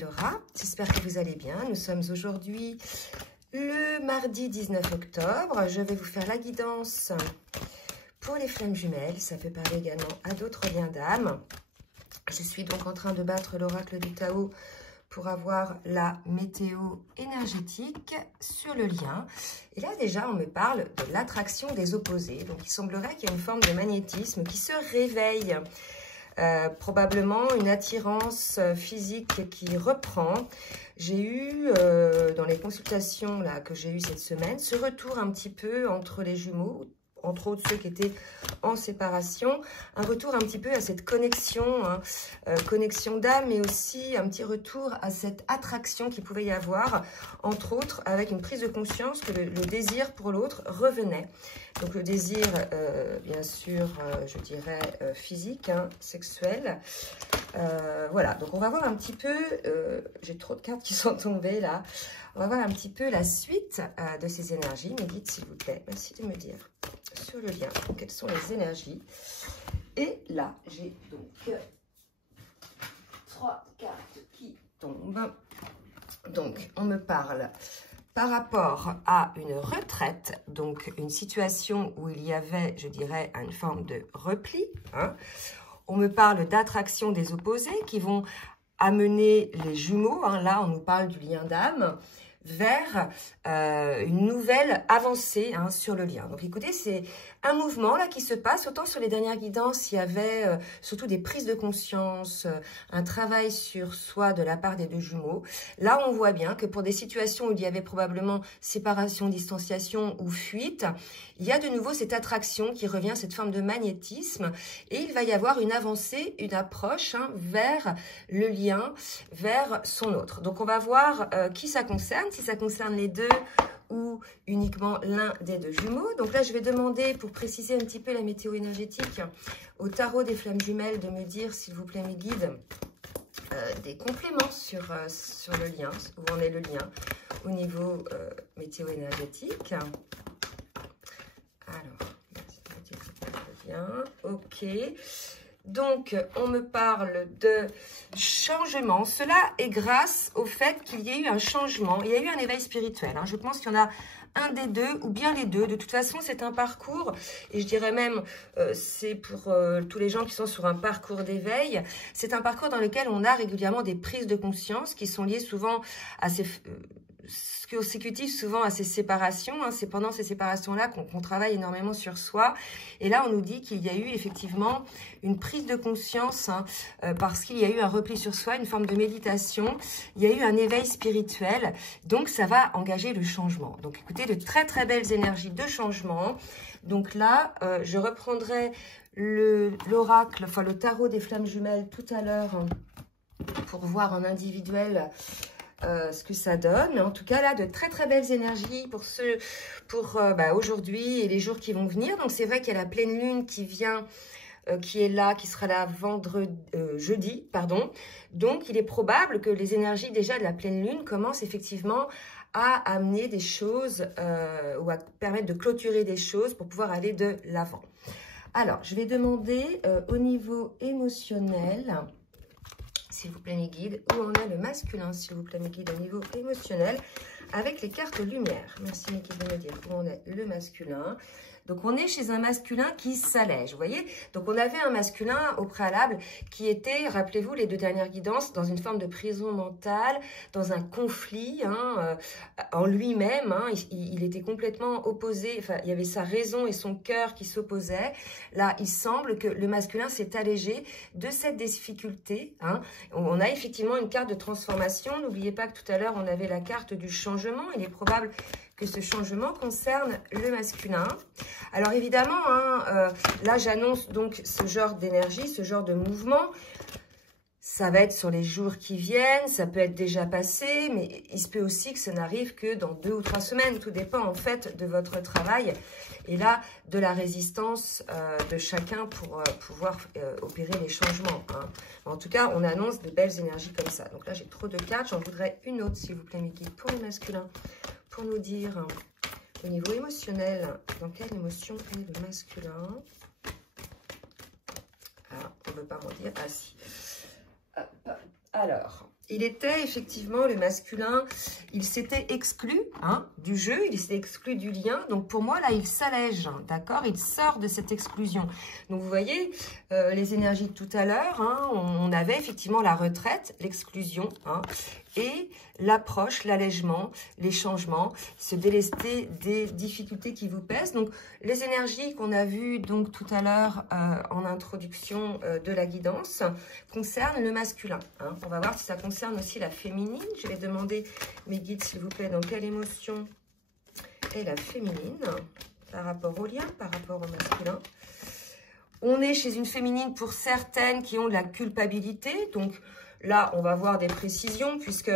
Laura, j'espère que vous allez bien. Nous sommes aujourd'hui le mardi 19 octobre. Je vais vous faire la guidance pour les flammes jumelles. Ça peut parler également à d'autres liens d'âme. Je suis donc en train de battre l'oracle du Tao pour avoir la météo énergétique sur le lien. Et là, déjà, on me parle de l'attraction des opposés. Donc, il semblerait qu'il y ait une forme de magnétisme qui se réveille. Probablement une attirance physique qui reprend. J'ai eu, dans les consultations là, que j'ai eues cette semaine, ce retour un petit peu entre les jumeaux, entre autres ceux qui étaient en séparation, un retour un petit peu à cette connexion, hein, connexion d'âme, mais aussi un petit retour à cette attraction qu'il pouvait y avoir, entre autres avec une prise de conscience que le désir pour l'autre revenait. Donc le désir, bien sûr, je dirais physique, hein, sexuel. Voilà, donc on va voir un petit peu, j'ai trop de cartes qui sont tombées là, on va voir un petit peu la suite de ces énergies. Mes guides, s'il vous plaît, merci de me dire sur le lien quelles sont les énergies. Et là, j'ai donc 3 cartes qui tombent. Donc, on me parle par rapport à une retraite, donc une situation où il y avait, je dirais, une forme de repli. Hein. On me parle d'attraction des opposés qui vont amener les jumeaux, hein, là on nous parle du lien d'âme, vers une nouvelle avancée, hein, sur le lien. Donc écoutez, c'est un mouvement là qui se passe. Autant sur les dernières guidances, il y avait surtout des prises de conscience, un travail sur soi de la part des deux jumeaux. Là, on voit bien que pour des situations où il y avait probablement séparation, distanciation ou fuite, il y a de nouveau cette attraction qui revient, cette forme de magnétisme, et il va y avoir une avancée, une approche, hein, vers le lien, vers son autre. Donc on va voir qui ça concerne, si ça concerne les deux ou uniquement l'un des deux jumeaux. Donc là, je vais demander, pour préciser un petit peu la météo énergétique, au tarot des flammes jumelles de me dire, s'il vous plaît, mes guides, des compléments sur le lien, où en est le lien au niveau météo énergétique. Alors, bien, ok. Donc, on me parle de changement. Cela est grâce au fait qu'il y ait eu un changement. Il y a eu un éveil spirituel. Hein. Je pense qu'il y en a un des deux ou bien les deux. De toute façon, c'est un parcours. Et je dirais même, c'est pour tous les gens qui sont sur un parcours d'éveil. C'est un parcours dans lequel on a régulièrement des prises de conscience qui sont liées souvent à ces... consécutif souvent à ces séparations. Hein. C'est pendant ces séparations-là qu'on travaille énormément sur soi. Et là, on nous dit qu'il y a eu effectivement une prise de conscience, hein, parce qu'il y a eu un repli sur soi, une forme de méditation. Il y a eu un éveil spirituel. Donc, ça va engager le changement. Donc, écoutez, de très, très belles énergies de changement. Donc là, je reprendrai l'oracle, enfin le tarot des flammes jumelles tout à l'heure, hein, pour voir en individuel ce que ça donne. Mais en tout cas, là, de très, très belles énergies pour aujourd'hui et les jours qui vont venir. Donc, c'est vrai qu'il y a la pleine lune qui vient, qui est là, qui sera là jeudi, pardon. Donc, il est probable que les énergies déjà de la pleine lune commencent effectivement à amener des choses ou à permettre de clôturer des choses pour pouvoir aller de l'avant. Alors, je vais demander au niveau émotionnel, s'il vous plaît, mes guides, où en est le masculin, s'il vous plaît, mes guides, au niveau émotionnel, avec les cartes lumière. Merci, mes guides, de me dire où en est le masculin. Donc, on est chez un masculin qui s'allège, vous voyez. Donc, on avait un masculin au préalable qui était, rappelez-vous, les deux dernières guidances, dans une forme de prison mentale, dans un conflit, hein, en lui-même. Hein, il était complètement opposé, enfin, il y avait sa raison et son cœur qui s'opposaient. Là, il semble que le masculin s'est allégé de cette difficulté. Hein. On a effectivement une carte de transformation. N'oubliez pas que tout à l'heure, on avait la carte du changement. Il est probable que ce changement concerne le masculin. Alors évidemment, hein, là j'annonce donc ce genre d'énergie, ce genre de mouvement. Ça va être sur les jours qui viennent, ça peut être déjà passé, mais il se peut aussi que ça n'arrive que dans 2 ou 3 semaines. Tout dépend en fait de votre travail et là de la résistance de chacun pour pouvoir opérer les changements. Hein. En tout cas, on annonce de belles énergies comme ça. Donc là, j'ai trop de cartes. J'en voudrais une autre, s'il vous plaît, mes guides, pour les masculins, pour nous dire au niveau émotionnel, dans quelle émotion est le masculin. Ah, on ne veut pas m'en dire. Ah si. Alors, il était effectivement, le masculin, il s'était exclu du jeu, il s'était exclu du lien. Donc pour moi, là, il s'allège, d'accord? Il sort de cette exclusion. Donc vous voyez, les énergies de tout à l'heure, on avait effectivement la retraite, l'exclusion, et l'approche, l'allègement, les changements, se délester des difficultés qui vous pèsent. Donc les énergies qu'on a vues donc tout à l'heure en introduction de la guidance concernent le masculin. On va voir si ça concerne aussi la féminine. Je vais demander mes guides, s'il vous plaît, dans quelle émotion est la féminine par rapport au lien, par rapport au masculin. On est chez une féminine pour certaines qui ont de la culpabilité. Donc là, on va voir des précisions puisque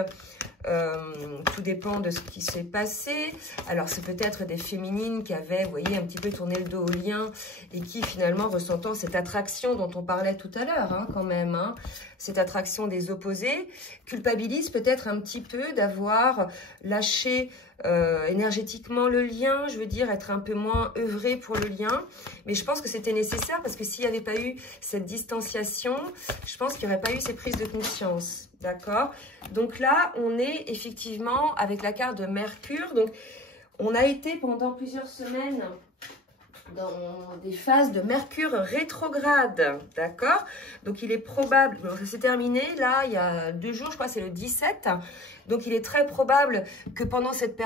tout dépend de ce qui s'est passé. Alors, c'est peut-être des féminines qui avaient, vous voyez, un petit peu tourné le dos au lien et qui, finalement, ressentant cette attraction dont on parlait tout à l'heure, quand même, cette attraction des opposés, culpabilisent peut-être un petit peu d'avoir lâché énergétiquement le lien, je veux dire, être un peu moins œuvré pour le lien. Mais je pense que c'était nécessaire parce que s'il n'y avait pas eu cette distanciation, je pense qu'il n'y aurait pas eu ces prises de conscience. D'accord? Donc là, on est effectivement avec la carte de Mercure. Donc, on a été pendant plusieurs semaines dans des phases de Mercure rétrograde. D'accord? Donc, il est probable, ça s'est terminé là, il y a 2 jours, je crois, c'est le 17. Donc, il est très probable que pendant cette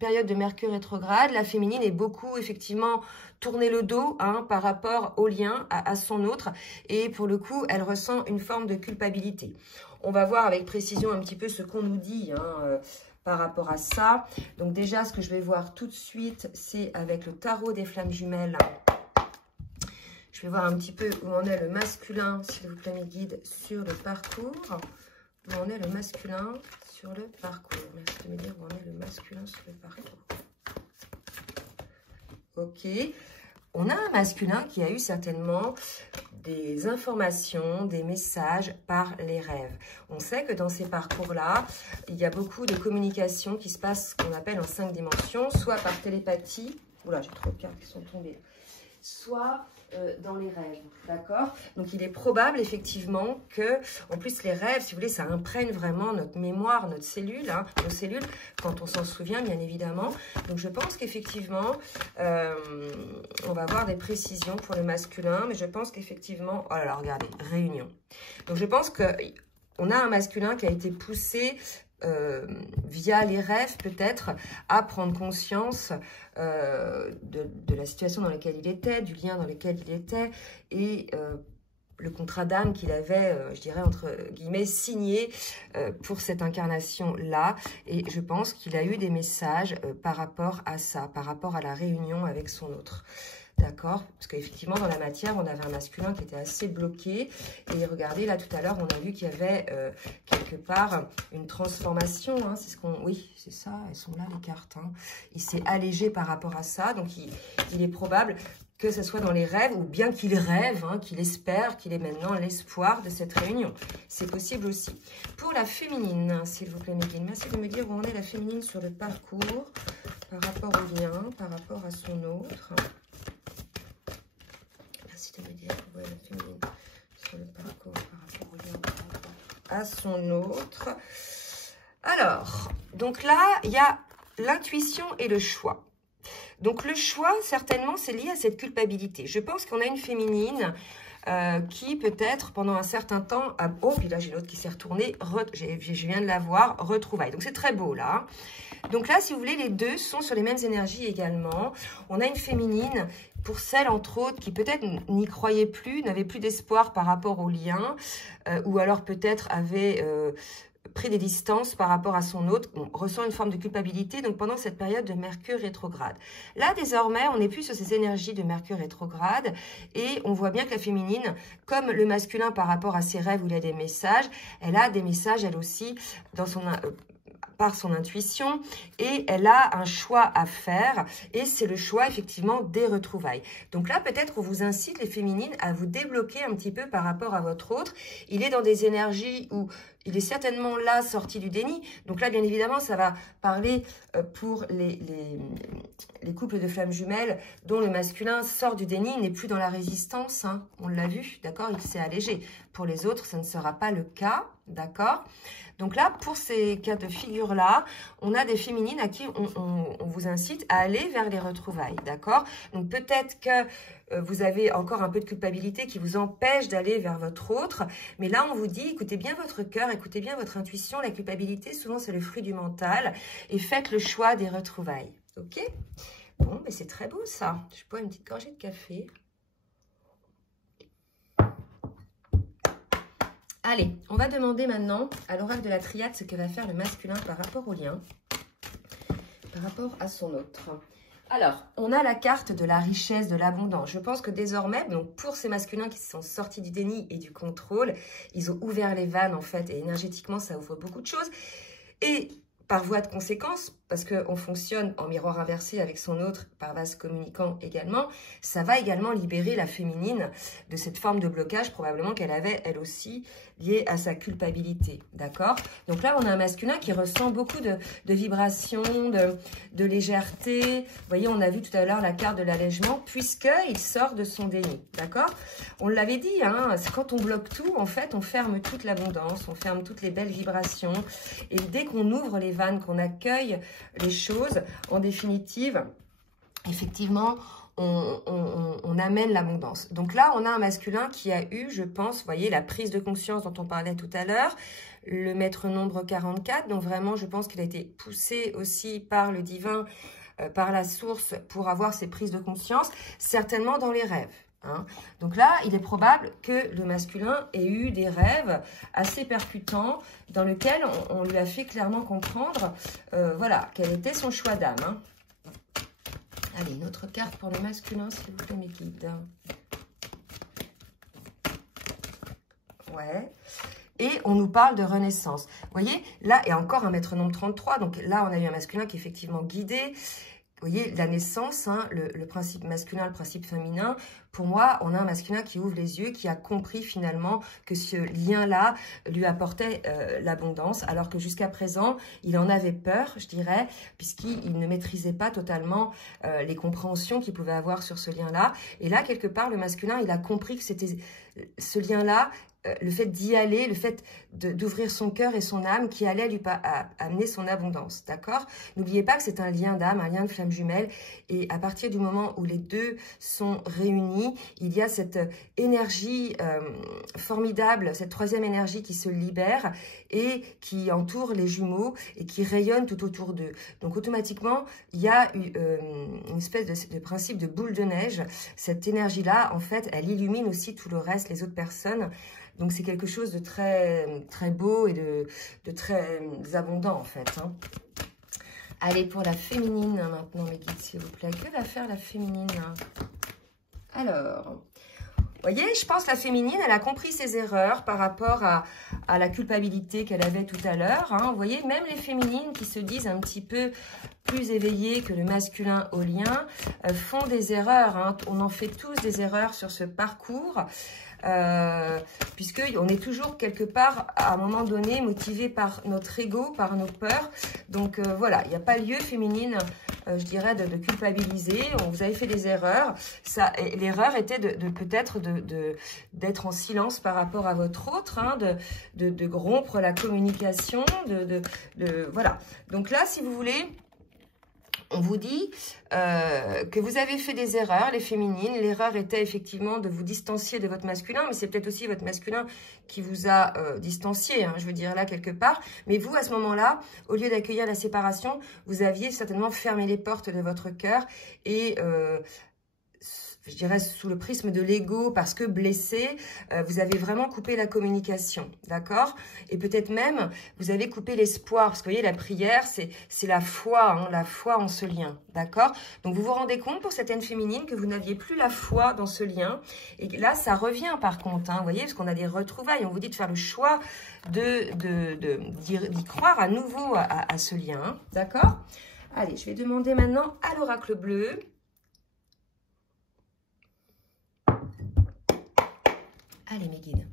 période de Mercure rétrograde, la féminine ait beaucoup, effectivement, tourné le dos par rapport au lien, à son autre. Et pour le coup, elle ressent une forme de culpabilité. On va voir avec précision un petit peu ce qu'on nous dit par rapport à ça. Donc déjà, ce que je vais voir tout de suite, c'est avec le tarot des flammes jumelles. Je vais voir un petit peu où en est le masculin, s'il vous plaît mes guides, sur le parcours. Où en est le masculin sur le parcours. Merci de me dire où en est le masculin sur le parcours. Ok. On a un masculin qui a eu certainement des informations, des messages par les rêves. On sait que dans ces parcours-là, il y a beaucoup de communications qui se passent, qu'on appelle en 5 dimensions, soit par télépathie, oula, j'ai trop de cartes qui sont tombées, soit dans les rêves, d'accord? Donc, il est probable, effectivement, que, en plus, les rêves, si vous voulez, ça imprègne vraiment notre mémoire, notre cellule, nos cellules, quand on s'en souvient, bien évidemment. Donc, je pense qu'effectivement, on va avoir des précisions pour le masculin, mais je pense qu'effectivement, oh là là, regardez, réunion. Donc, je pense qu'on a un masculin qui a été poussé via les rêves peut-être à prendre conscience de la situation dans laquelle il était, du lien dans lequel il était et le contrat d'âme qu'il avait, je dirais entre guillemets, signé pour cette incarnation-là. Et je pense qu'il a eu des messages par rapport à ça, par rapport à la réunion avec son autre. D'accord? Parce qu'effectivement, dans la matière, on avait un masculin qui était assez bloqué. Et regardez, là, tout à l'heure, on a vu qu'il y avait quelque part une transformation. C'est ce qu'on... Oui, c'est ça, elles sont là, les cartes. Il s'est allégé par rapport à ça. Donc, il est probable que ce soit dans les rêves, ou bien qu'il rêve, qu'il espère, qu'il ait maintenant l'espoir de cette réunion. C'est possible aussi. Pour la féminine, s'il vous plaît, Méline, merci de me dire où en est la féminine sur le parcours, par rapport au lien, par rapport à son autre. De me dire où est la féminine sur le parcours par rapport au lien, par rapport à son autre. Alors, donc là, il y a l'intuition et le choix. Donc, le choix, certainement, c'est lié à cette culpabilité. Je pense qu'on a une féminine qui, peut-être, pendant un certain temps... Oh, puis là, j'ai l'autre qui s'est retournée. Je viens de la voir. Retrouvailles. Donc, c'est très beau, là. Donc là, si vous voulez, les deux sont sur les mêmes énergies également. On a une féminine, pour celles, entre autres, qui peut-être n'y croyait plus, n'avait plus d'espoir par rapport au lien, ou alors peut-être avait... pris des distances par rapport à son autre, on ressent une forme de culpabilité, donc pendant cette période de Mercure rétrograde. Là, désormais, on n'est plus sur ces énergies de Mercure rétrograde, et on voit bien que la féminine, comme le masculin par rapport à ses rêves où il y a des messages, elle a des messages, elle aussi, dans son... par son intuition et elle a un choix à faire et c'est le choix effectivement des retrouvailles. Donc là, peut-être on vous incite les féminines à vous débloquer un petit peu par rapport à votre autre. Il est dans des énergies où il est certainement là, sorti du déni. Donc là, bien évidemment, ça va parler pour les couples de flammes jumelles dont le masculin sort du déni, n'est plus dans la résistance. Hein. On l'a vu, d'accord? Il s'est allégé. Pour les autres, ça ne sera pas le cas, d'accord? Donc là, pour ces cas de figure-là, on a des féminines à qui on vous incite à aller vers les retrouvailles, d'accord? Donc peut-être que vous avez encore un peu de culpabilité qui vous empêche d'aller vers votre autre. Mais là, on vous dit, écoutez bien votre cœur, écoutez bien votre intuition. La culpabilité, souvent, c'est le fruit du mental. Et faites le choix des retrouvailles, ok? Bon, mais c'est très beau, ça. Je bois une petite gorgée de café. Allez, on va demander maintenant à l'oracle de la triade ce que va faire le masculin par rapport au lien, par rapport à son autre. Alors, on a la carte de la richesse, de l'abondance. Je pense que désormais, donc pour ces masculins qui sont sortis du déni et du contrôle, ils ont ouvert les vannes en fait, et énergétiquement, ça ouvre beaucoup de choses. Et par voie de conséquence, parce qu'on fonctionne en miroir inversé avec son autre, par vase communicant également, ça va également libérer la féminine de cette forme de blocage, probablement qu'elle avait, elle aussi, liée à sa culpabilité, d'accord? Donc là, on a un masculin qui ressent beaucoup de vibrations, de légèreté. Vous voyez, on a vu tout à l'heure la carte de l'allègement, puisqu'il sort de son déni, d'accord? On l'avait dit, hein, quand on bloque tout, en fait, on ferme toute l'abondance, on ferme toutes les belles vibrations. Et dès qu'on ouvre les vannes, qu'on accueille les choses, en définitive, effectivement, on amène l'abondance. Donc là, on a un masculin qui a eu, je pense, vous voyez, la prise de conscience dont on parlait tout à l'heure, le maître nombre 44, donc vraiment, je pense qu'il a été poussé aussi par le divin, par la source, pour avoir ces prises de conscience, certainement dans les rêves. Hein. Donc là, il est probable que le masculin ait eu des rêves assez percutants dans lesquels on lui a fait clairement comprendre voilà, quel était son choix d'âme. Hein. Allez, une autre carte pour le masculin, s'il vous plaît, mes guides. Ouais. Et on nous parle de renaissance. Vous voyez, là, et encore un maître nombre 33. Donc là, on a eu un masculin qui est effectivement guidé. Vous voyez, la naissance, hein, le principe masculin, le principe féminin, pour moi, on a un masculin qui ouvre les yeux, qui a compris finalement que ce lien-là lui apportait l'abondance, alors que jusqu'à présent, il en avait peur, je dirais, puisqu'il ne maîtrisait pas totalement les compréhensions qu'il pouvait avoir sur ce lien-là. Et là, quelque part, le masculin, il a compris que c'était ce lien-là, le fait d'y aller, le fait d'ouvrir son cœur et son âme qui allait lui amener son abondance, d'accord? N'oubliez pas que c'est un lien d'âme, un lien de flamme jumelle, et à partir du moment où les deux sont réunis, il y a cette énergie formidable, cette troisième énergie qui se libère et qui entoure les jumeaux et qui rayonne tout autour d'eux. Donc automatiquement, il y a une espèce de principe de boule de neige. Cette énergie-là, en fait, elle illumine aussi tout le reste, les autres personnes. Donc, c'est quelque chose de très, très beau et de très abondant, en fait. Hein. Allez, pour la féminine, maintenant, mes guides, s'il vous plaît. Que va faire la féminine? Alors, vous voyez, je pense que la féminine, elle a compris ses erreurs par rapport à la culpabilité qu'elle avait tout à l'heure. Hein. Vous voyez, même les féminines qui se disent un petit peu plus éveillées que le masculin au lien font des erreurs. Hein. On en fait tous des erreurs sur ce parcours. Puisqu'on est toujours quelque part à un moment donné motivé par notre ego, par nos peurs. Donc voilà, il n'y a pas lieu féminine, je dirais, de culpabiliser. Vous avez fait des erreurs. L'erreur était peut-être d'être en silence par rapport à votre autre, hein, de rompre la communication, voilà. Donc là, si vous voulez, on vous dit que vous avez fait des erreurs, les féminines. L'erreur était effectivement de vous distancier de votre masculin, mais c'est peut-être aussi votre masculin qui vous a distancié, hein, je veux dire là quelque part. Mais vous, à ce moment-là, au lieu d'accueillir la séparation, vous aviez certainement fermé les portes de votre cœur et je dirais sous le prisme de l'ego, parce que blessé, vous avez vraiment coupé la communication, d'accord? Et peut-être même, vous avez coupé l'espoir, parce que vous voyez, la prière, c'est la foi, hein, la foi en ce lien, d'accord? Donc, vous vous rendez compte pour certaines féminines que vous n'aviez plus la foi dans ce lien, et là, ça revient par contre, hein, vous voyez, parce qu'on a des retrouvailles, on vous dit de faire le choix d'y croire à nouveau à ce lien, hein, d'accord? Allez, je vais demander maintenant à l'oracle bleu. Allez, mes guides.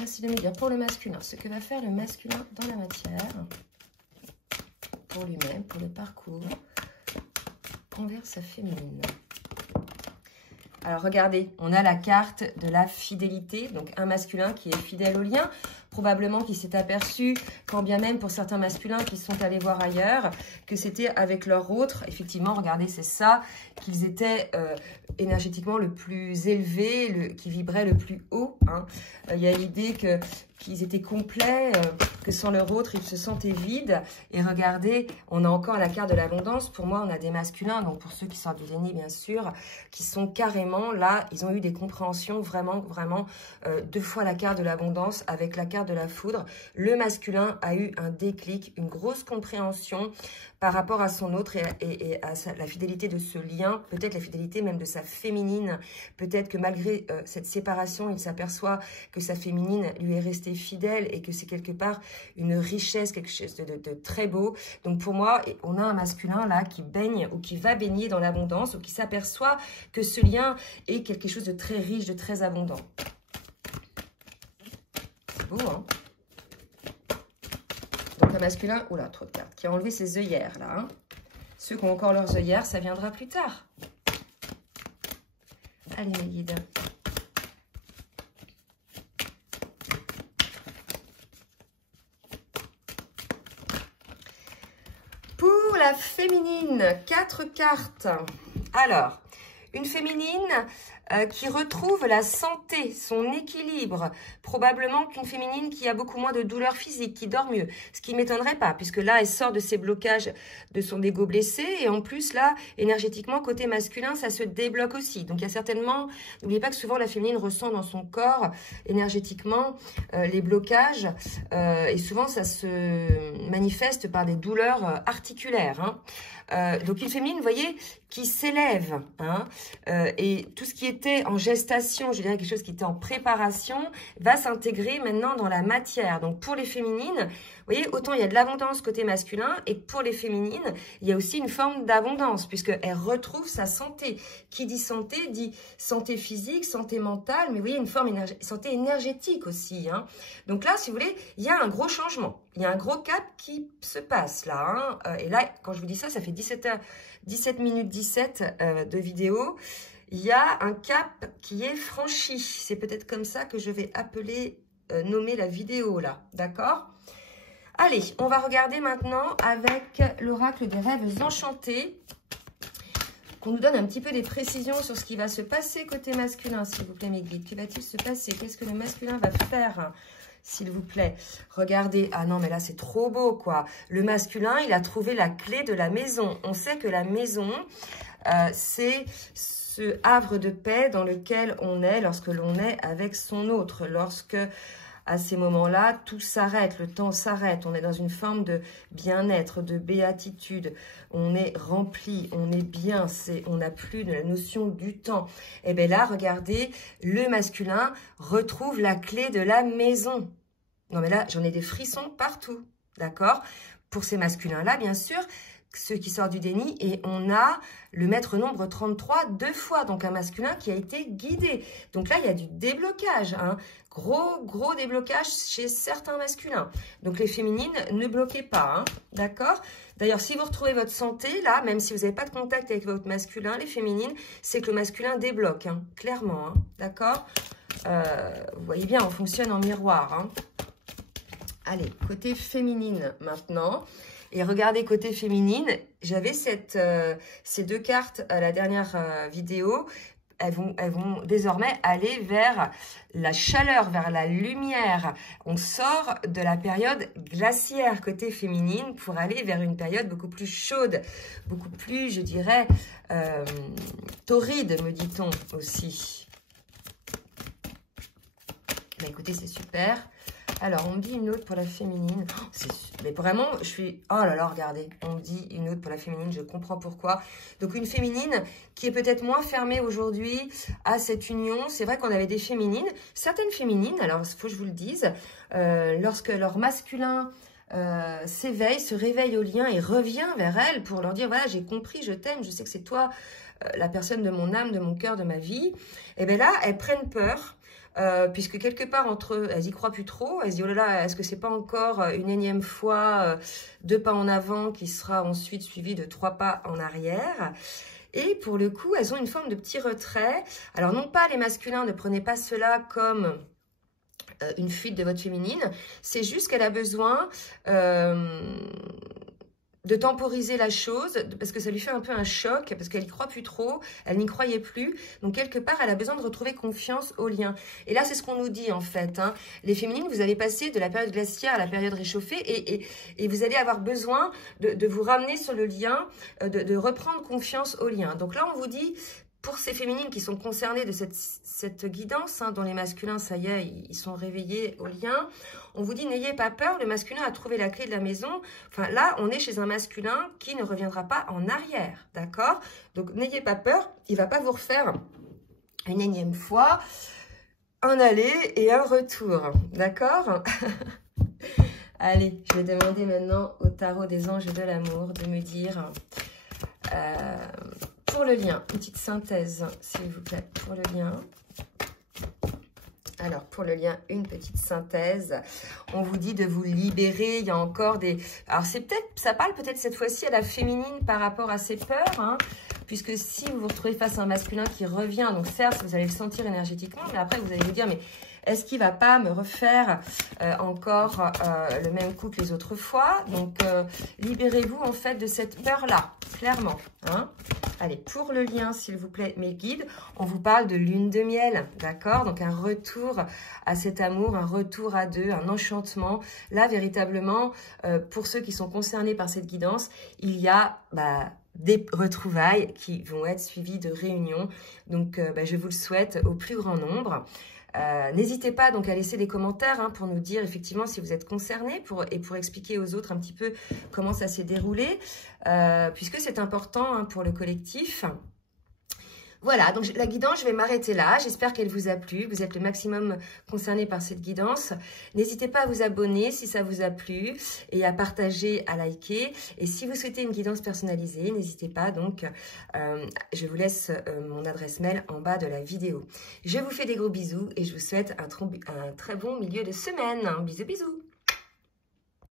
Merci de me dire pour le masculin, ce que va faire le masculin dans la matière, pour lui-même, pour le parcours, envers sa féminine. Alors, regardez, on a la carte de la fidélité, donc un masculin qui est fidèle au lien, probablement qui s'est aperçu, quand bien même pour certains masculins qui sont allés voir ailleurs, que c'était avec leur autre. Effectivement, regardez, c'est ça, qu'ils étaient énergétiquement le plus élevé, qui vibrait le plus haut. Hein. Il y a l'idée qu'ils étaient complets, que sans leur autre, ils se sentaient vides. Et regardez, on a encore la carte de l'abondance. Pour moi, on a des masculins, donc pour ceux qui sortent du déni, bien sûr, qui sont carrément là, ils ont eu des compréhensions vraiment, vraiment, 2 fois la carte de l'abondance avec la carte de la foudre. Le masculin a eu un déclic, une grosse compréhension par rapport à son autre et à la fidélité de ce lien, peut-être la fidélité même de sa féminine, peut-être que malgré cette séparation, il s'aperçoit que sa féminine lui est restée fidèle et que c'est quelque part une richesse, quelque chose de très beau. Donc pour moi, on a un masculin là qui baigne ou qui va baigner dans l'abondance ou qui s'aperçoit que ce lien est quelque chose de très riche, de très abondant. C'est beau, hein? Donc un masculin, oula, trop de cartes, qui a enlevé ses œillères là. Hein. Ceux qui ont encore leurs œillères, ça viendra plus tard. Allez mes guides. Pour la féminine, 4 cartes. Alors, une féminine qui retrouve la santé, son équilibre. Probablement qu'une féminine qui a beaucoup moins de douleurs physiques, qui dort mieux. Ce qui ne m'étonnerait pas, puisque là, elle sort de ses blocages de son ego blessé. Et en plus, là, énergétiquement, côté masculin, ça se débloque aussi. Donc, il y a certainement... N'oubliez pas que souvent, la féminine ressent dans son corps, énergétiquement, les blocages. Et souvent, ça se manifeste par des douleurs articulaires. Hein. Donc, une féminine, vous voyez, qui s'élève. Hein, et tout ce qui était en gestation, je dirais quelque chose qui était en préparation, va s'intégrer maintenant dans la matière. Donc, pour les féminines, vous voyez, autant il y a de l'abondance côté masculin, et pour les féminines, il y a aussi une forme d'abondance, puisqu'elle retrouve sa santé. Qui dit santé, dit santé physique, santé mentale, mais vous voyez, une forme santé énergétique aussi. Hein. Donc là, si vous voulez, il y a un gros changement. Il y a un gros cap qui se passe là. Hein. Et là, quand je vous dis ça, ça fait 17 minutes 17 de vidéo. Il y a un cap qui est franchi. C'est peut-être comme ça que je vais nommer la vidéo là. D'accord ? Allez, on va regarder maintenant avec l'oracle des rêves enchantés. Qu'on nous donne un petit peu des précisions sur ce qui va se passer côté masculin, s'il vous plaît, mes guides. Que va-t-il se passer? Qu'est-ce que le masculin va faire, s'il vous plaît? Regardez. Ah non, mais là, c'est trop beau, quoi. Le masculin, il a trouvé la clé de la maison. On sait que la maison, c'est ce havre de paix dans lequel on est lorsque l'on est avec son autre. Lorsque... à ces moments-là, tout s'arrête, le temps s'arrête. On est dans une forme de bien-être, de béatitude. On est rempli, on est bien, on n'a plus de la notion du temps. Et bien là, regardez, le masculin retrouve la clé de la maison. Non mais là, j'en ai des frissons partout, d'accord? Pour ces masculins-là, bien sûr, ceux qui sortent du déni, et on a le maître nombre 33 2 fois, donc un masculin qui a été guidé. Donc là, il y a du déblocage, hein. Gros déblocage chez certains masculins. Donc les féminines, ne bloquez pas, hein, d'accord? D'ailleurs, si vous retrouvez votre santé, là, même si vous n'avez pas de contact avec votre masculin, les féminines, c'est que le masculin débloque, hein, clairement, hein, d'accord? Vous voyez bien, on fonctionne en miroir, hein. Allez, côté féminine maintenant. Et regardez côté féminine, j'avais ces 2 cartes à la dernière vidéo. elles vont désormais aller vers la chaleur, vers la lumière. On sort de la période glaciaire côté féminine pour aller vers une période beaucoup plus chaude, beaucoup plus, je dirais, torride, me dit-on aussi. Bah, écoutez, c'est super. Alors, on me dit une autre pour la féminine. Oh, mais vraiment, je suis... Oh là là, regardez. On me dit une autre pour la féminine, je comprends pourquoi. Donc, une féminine qui est peut-être moins fermée aujourd'hui à cette union. C'est vrai qu'on avait des féminines. Certaines féminines, alors, il faut que je vous le dise, lorsque leur masculin s'éveille, se réveille au lien et revient vers elles pour leur dire, voilà, j'ai compris, je t'aime, je sais que c'est toi, la personne de mon âme, de mon cœur, de ma vie. Et bien là, elles prennent peur. Puisque quelque part entre eux, elles y croient plus trop. Elles se disent, oh là là, est-ce que c'est pas encore une énième fois 2 pas en avant qui sera ensuite suivi de 3 pas en arrière? Et pour le coup, elles ont une forme de petit retrait. Alors non pas les masculins, ne prenez pas cela comme une fuite de votre féminine. C'est juste qu'elle a besoin de temporiser la chose, parce que ça lui fait un peu un choc, parce qu'elle n'y croit plus trop, elle n'y croyait plus. Donc, quelque part, elle a besoin de retrouver confiance au lien. Et là, c'est ce qu'on nous dit, en fait. Hein. Les féminines, vous allez passer de la période glaciaire à la période réchauffée et vous allez avoir besoin de vous ramener sur le lien, de reprendre confiance au lien. Donc là, on vous dit... Pour ces féminines qui sont concernées de cette guidance, hein, dont les masculins, ça y est, ils sont réveillés au lien, on vous dit, n'ayez pas peur, le masculin a trouvé la clé de la maison. Enfin, là, on est chez un masculin qui ne reviendra pas en arrière, d'accord? Donc, n'ayez pas peur, il ne va pas vous refaire une énième fois un aller et un retour, d'accord? Allez, je vais demander maintenant au tarot des anges de l'amour de me dire... pour le lien, une petite synthèse, s'il vous plaît, pour le lien. Alors, pour le lien, une petite synthèse. On vous dit de vous libérer. Il y a encore des... Alors, c'est peut-être, ça parle peut-être cette fois-ci à la féminine par rapport à ses peurs, hein, puisque si vous vous retrouvez face à un masculin qui revient, donc certes, vous allez le sentir énergétiquement, mais après, vous allez vous dire, mais est-ce qu'il ne va pas me refaire encore le même coup que les autres fois? Donc, libérez-vous en fait de cette peur-là, clairement. Hein. Allez, pour le lien, s'il vous plaît, mes guides, on vous parle de lune de miel, d'accord? Donc, un retour à cet amour, un retour à deux, un enchantement. Là, véritablement, pour ceux qui sont concernés par cette guidance, il y a... des retrouvailles qui vont être suivies de réunions. Donc, je vous le souhaite au plus grand nombre. N'hésitez pas donc à laisser des commentaires hein, pour nous dire effectivement si vous êtes concernés et pour expliquer aux autres un petit peu comment ça s'est déroulé, puisque c'est important hein, pour le collectif. Voilà, donc la guidance, je vais m'arrêter là. J'espère qu'elle vous a plu. Vous êtes le maximum concerné par cette guidance. N'hésitez pas à vous abonner si ça vous a plu et à partager, à liker. Et si vous souhaitez une guidance personnalisée, n'hésitez pas. Donc, je vous laisse mon adresse mail en bas de la vidéo. Je vous fais des gros bisous et je vous souhaite un très bon milieu de semaine. Bisous, bisous.